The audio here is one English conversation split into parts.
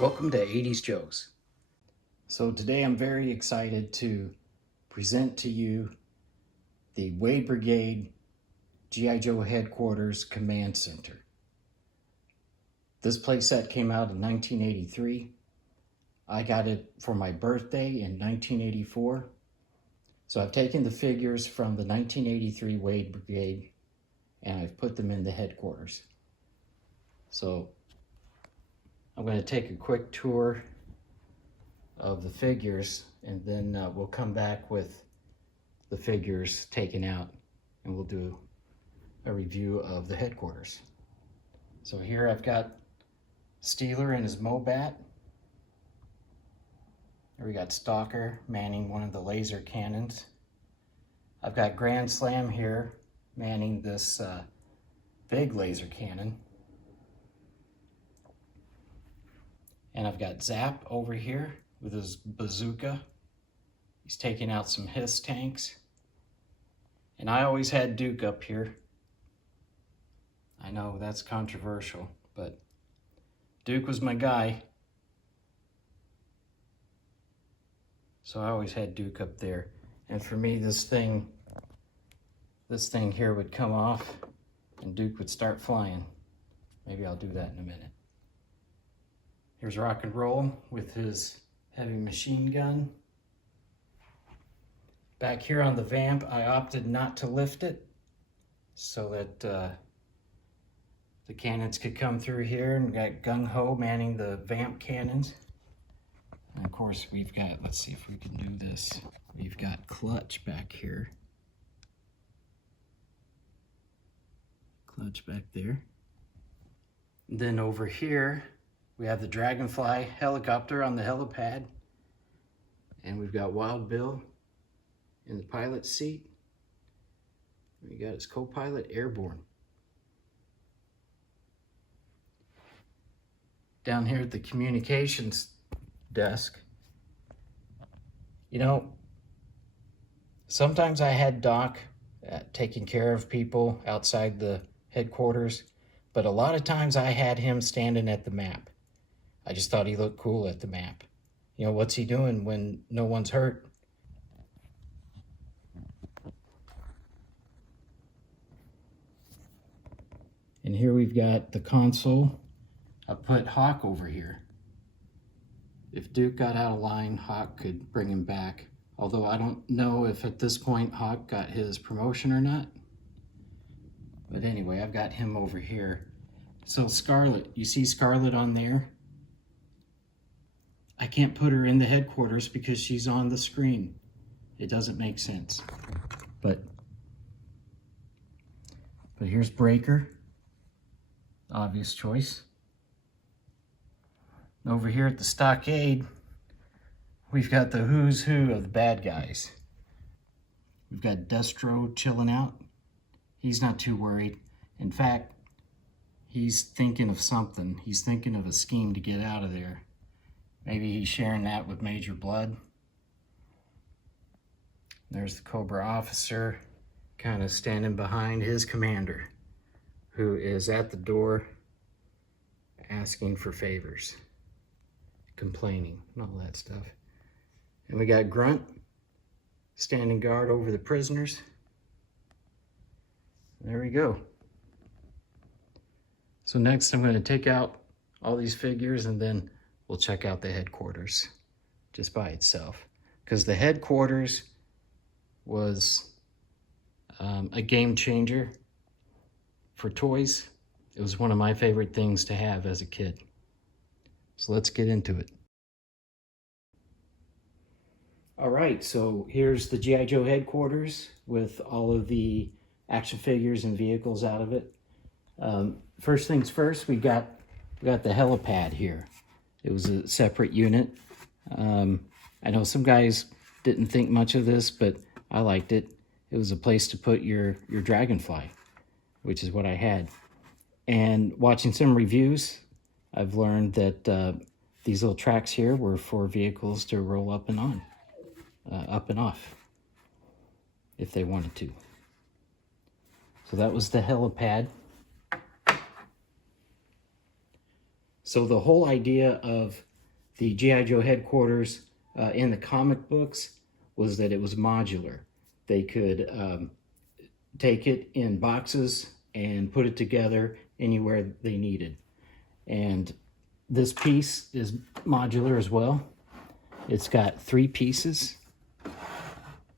Welcome to 80s Jokes. So today I'm very excited to present to you the Wade Brigade G.I. Joe Headquarters Command Center. This playset came out in 1983. I got it for my birthday in 1984. So I've taken the figures from the 1983 Wade Brigade and I've put them in the headquarters. So I'm going to take a quick tour of the figures, and then we'll come back with the figures taken out and we'll do a review of the headquarters. So here I've got Steeler and his Mobat. There we got Stalker manning one of the laser cannons. I've got Grand Slam here manning this big laser cannon. And I've got Zap over here with his bazooka. He's taking out some Hiss tanks. And I always had Duke up here. I know that's controversial, but Duke was my guy. So I always had Duke up there. And for me, this thing here would come off and Duke would start flying. Maybe I'll do that in a minute. Here's Rock and Roll with his heavy machine gun. Back here on the Vamp, I opted not to lift it so that the cannons could come through here, and we got Gung Ho manning the Vamp cannons. And of course we've got, let's see if we can do this, we've got Clutch back here. Clutch back there. And then over here, we have the Dragonfly helicopter on the helipad. And we've got Wild Bill in the pilot's seat. We got his co-pilot airborne. Down here at the communications desk, you know, sometimes I had Doc taking care of people outside the headquarters, but a lot of times I had him standing at the map. I just thought he looked cool at the map. You know, what's he doing when no one's hurt? And here we've got the console. I put Hawk over here. If Duke got out of line, Hawk could bring him back. Although I don't know if at this point Hawk got his promotion or not. But anyway, I've got him over here. So Scarlet, you see Scarlet on there? I can't put her in the headquarters because she's on the screen. It doesn't make sense. But here's Breaker. Obvious choice. And over here at the stockade, we've got the who's who of the bad guys. We've got Destro chilling out. He's not too worried. In fact, he's thinking of something. He's thinking of a scheme to get out of there. Maybe he's sharing that with Major Blood. There's the Cobra officer kind of standing behind his commander, who is at the door asking for favors, complaining, and all that stuff. And we got Grunt standing guard over the prisoners. There we go. So next I'm going to take out all these figures and then we'll check out the headquarters just by itself. Because the headquarters was a game changer for toys. It was one of my favorite things to have as a kid. So let's get into it. All right, so here's the G.I. Joe headquarters with all of the action figures and vehicles out of it. First things first, we got the helipad here. It was a separate unit. I know some guys didn't think much of this, but I liked it. It was a place to put your Dragonfly, which is what I had. And watching some reviews, I've learned that these little tracks here were for vehicles to roll up and on, up and off, if they wanted to. So that was the helipad. So the whole idea of the G.I. Joe headquarters in the comic books was that it was modular. They could take it in boxes and put it together anywhere they needed. And this piece is modular as well. It's got 3 pieces,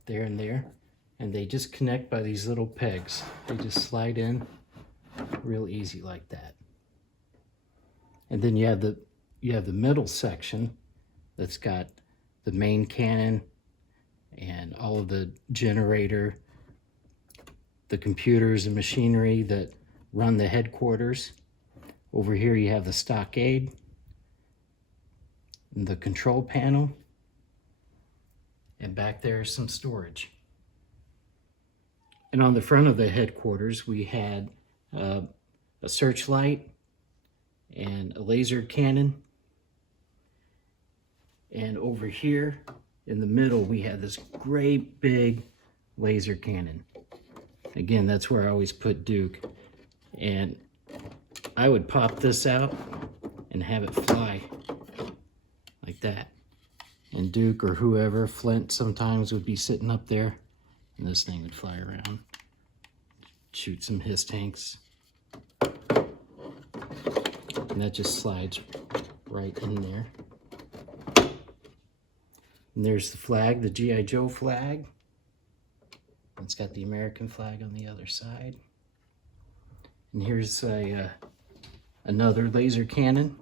there and there, and they just connect by these little pegs. They just slide in real easy like that. And then you have the middle section that's got the main cannon and all of the generator, the computers and machinery that run the headquarters. Over here you have the stockade, and the control panel, and back there is some storage. And on the front of the headquarters we had a searchlight and a laser cannon. And over here in the middle we had this great big laser cannon. Again, that's where I always put Duke. And I would pop this out and have it fly like that. And Duke or whoever, Flint sometimes, would be sitting up there, and this thing would fly around, shoot some HISS tanks. And that just slides right in there. And there's the flag, the G.I. Joe flag. It's got the American flag on the other side. And here's another laser cannon.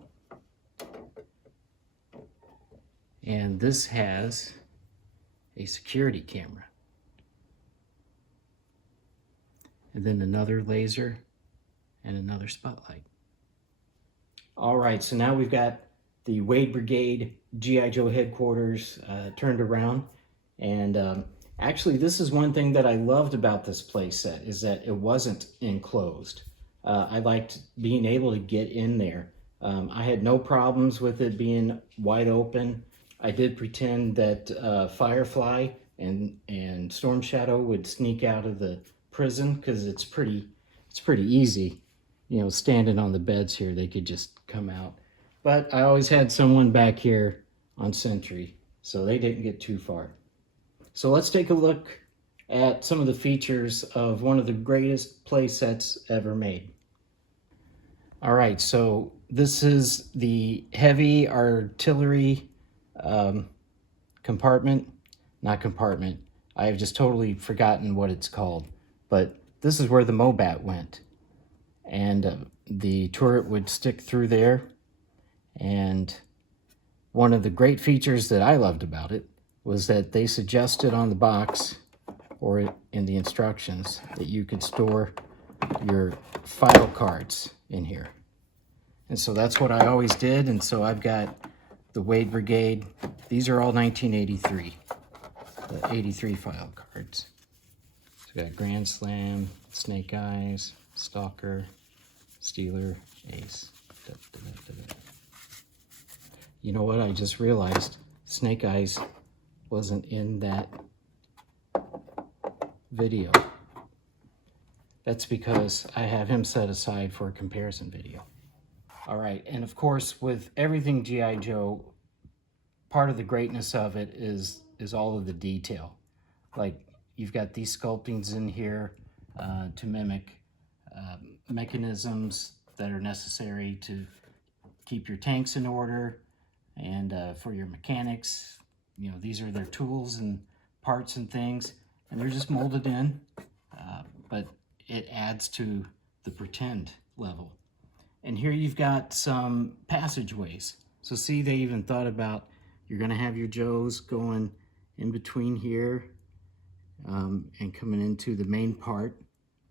And this has a security camera. And then another laser and another spotlight. All right, so now we've got the Wade Brigade G.I. Joe headquarters turned around. And actually, this is one thing that I loved about this play set, is that it wasn't enclosed. I liked being able to get in there. I had no problems with it being wide open. I did pretend that Firefly and Storm Shadow would sneak out of the prison, because it's pretty easy. You know, standing on the beds here, they could just come out. But I always had someone back here on sentry, so they didn't get too far. So let's take a look at some of the features of one of the greatest play sets ever made. All right, so this is the heavy artillery compartment. Not compartment. I have just totally forgotten what it's called. But this is where the MOBAT went. And the turret would stick through there. And one of the great features that I loved about it was that they suggested on the box or in the instructions that you could store your file cards in here. And so that's what I always did. And so I've got the Wade Brigade. These are all 1983, the 83 file cards. So we got Grand Slam, Snake Eyes, Stalker, Stealer, Ace. Da, da, da, da, da. You know what? I just realized Snake Eyes wasn't in that video. That's because I have him set aside for a comparison video. All right, and of course, with everything G.I. Joe, part of the greatness of it is all of the detail. Like, you've got these sculptings in here to mimic mechanisms that are necessary to keep your tanks in order, and for your mechanics. You know, these are their tools and parts and things, and they're just molded in, but it adds to the pretend level. And here you've got some passageways. So see, they even thought about, you're gonna have your Joes going in between here and coming into the main part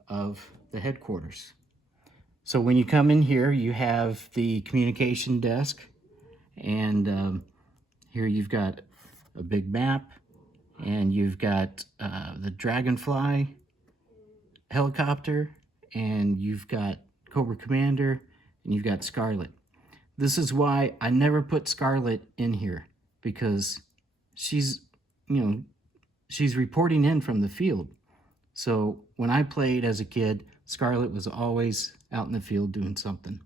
of the headquarters. So when you come in here, you have the communication desk, and here you've got a big map, and you've got the Dragonfly helicopter, and you've got Cobra Commander, and you've got Scarlet. This is why I never put Scarlet in here, because she's, you know, she's reporting in from the field. So when I played as a kid, Scarlet was always out in the field doing something.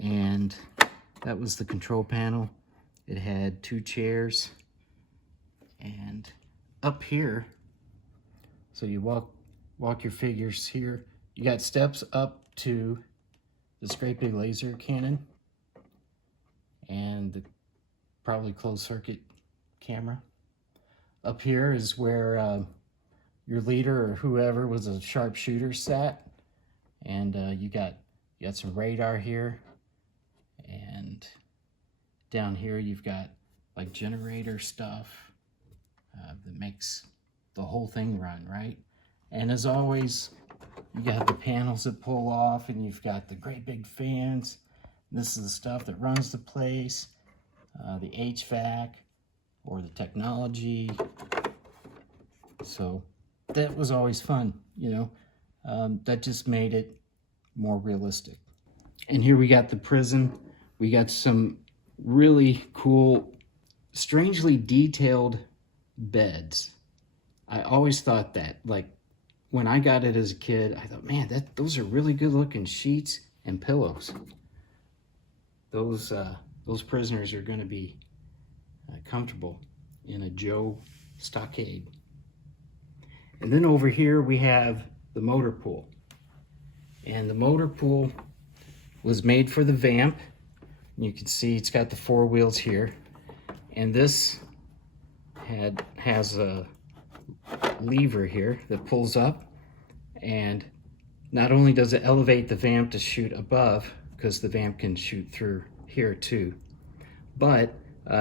And that was the control panel. It had 2 chairs, and up here, so you walk your figures here. You got steps up to this great big laser cannon and the probably closed circuit camera. Up here is where your leader or whoever was a sharpshooter sat, and you got some radar here, and down here you've got like generator stuff that makes the whole thing run, right? And as always, you got the panels that pull off, and you've got the great big fans. This is the stuff that runs the place, the HVAC or the technology. So that was always fun, you know. That just made it more realistic. And here we got the prison. We got some really cool, strangely detailed beds. I always thought that, like, when I got it as a kid, I thought, man, those are really good looking sheets and pillows. Those prisoners are going to be comfortable in a Joe stockade. And then over here we have the motor pool. And the motor pool was made for the vamp. You can see it's got the 4 wheels here. And this has a lever here that pulls up, and not only does it elevate the vamp to shoot above, because the vamp can shoot through here too, but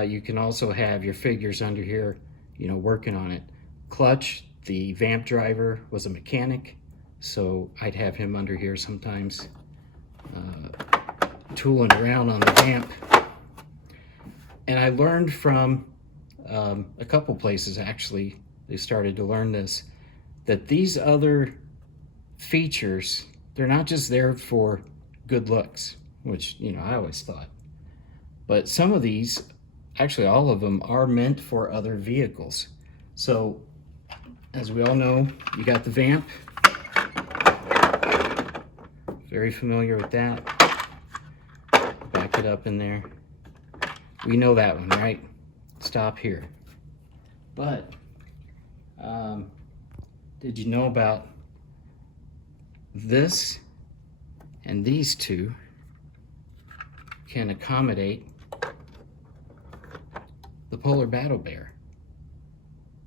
you can also have your figures under here, you know, working on it. Clutch, the vamp driver, was a mechanic, so I'd have him under here sometimes tooling around on the vamp. And I learned from a couple places, actually, they started to learn this, that these other features, they're not just there for good looks, which, you know, I always thought, but some of these, actually all of them, are meant for other vehicles. So as we all know, you got the vamp, very familiar with that. Back it up in there. We know that one, right? Stop here. But did you know about this? And these two can accommodate the polar battle bear.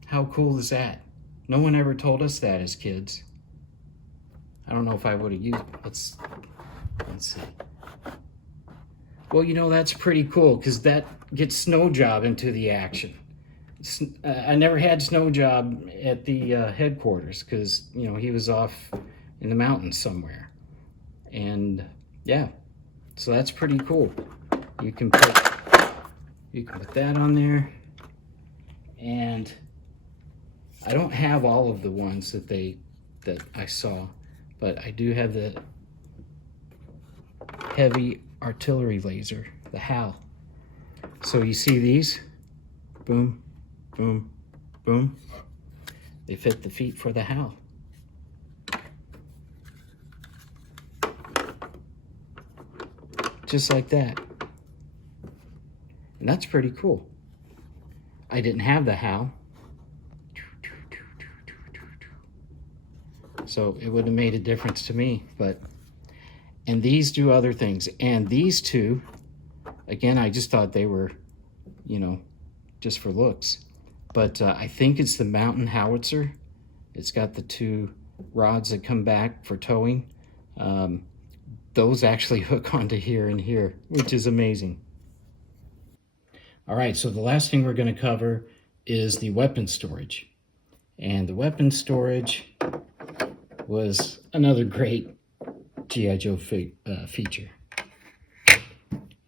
How cool is that? No one ever told us that as kids. I don't know if I would have used it. Let's see. Well, you know, that's pretty cool, because that gets Snow Job into the action. I never had Snow Job at the headquarters, because, you know, he was off in the mountains somewhere. And yeah, so that's pretty cool. You can put that on there. And I don't have all of the ones that I saw, but I do have the heavy artillery laser, the HAL. So you see these, boom, boom, boom. They fit the feet for the HAL. Just like that. And that's pretty cool. I didn't have the HAL, so it would have made a difference to me, but, and these do other things. And these two, again, I just thought they were, you know, just for looks. But I think it's the mountain howitzer. It's got the 2 rods that come back for towing. Those actually hook onto here and here, which is amazing. All right, so the last thing we're going to cover is the weapon storage. And the weapon storage was another great G.I. Joe feature.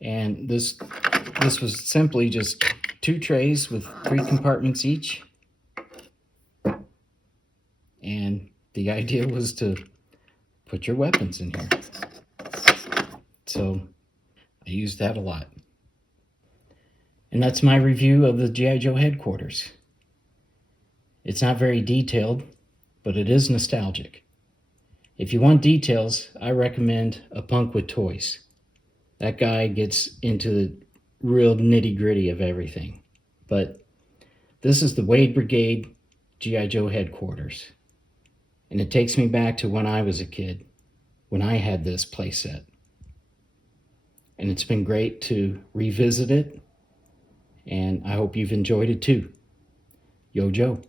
And this was simply just 2 trays with 3 compartments each. And the idea was to put your weapons in here. So I used that a lot. And that's my review of the G.I. Joe headquarters. It's not very detailed, but it is nostalgic. If you want details, I recommend A Punk with Toys. That guy gets into real nitty gritty of everything. But this is the Wade Brigade G.I. Joe headquarters. And it takes me back to when I was a kid, when I had this playset. And it's been great to revisit it, and I hope you've enjoyed it too. Yo, Joe.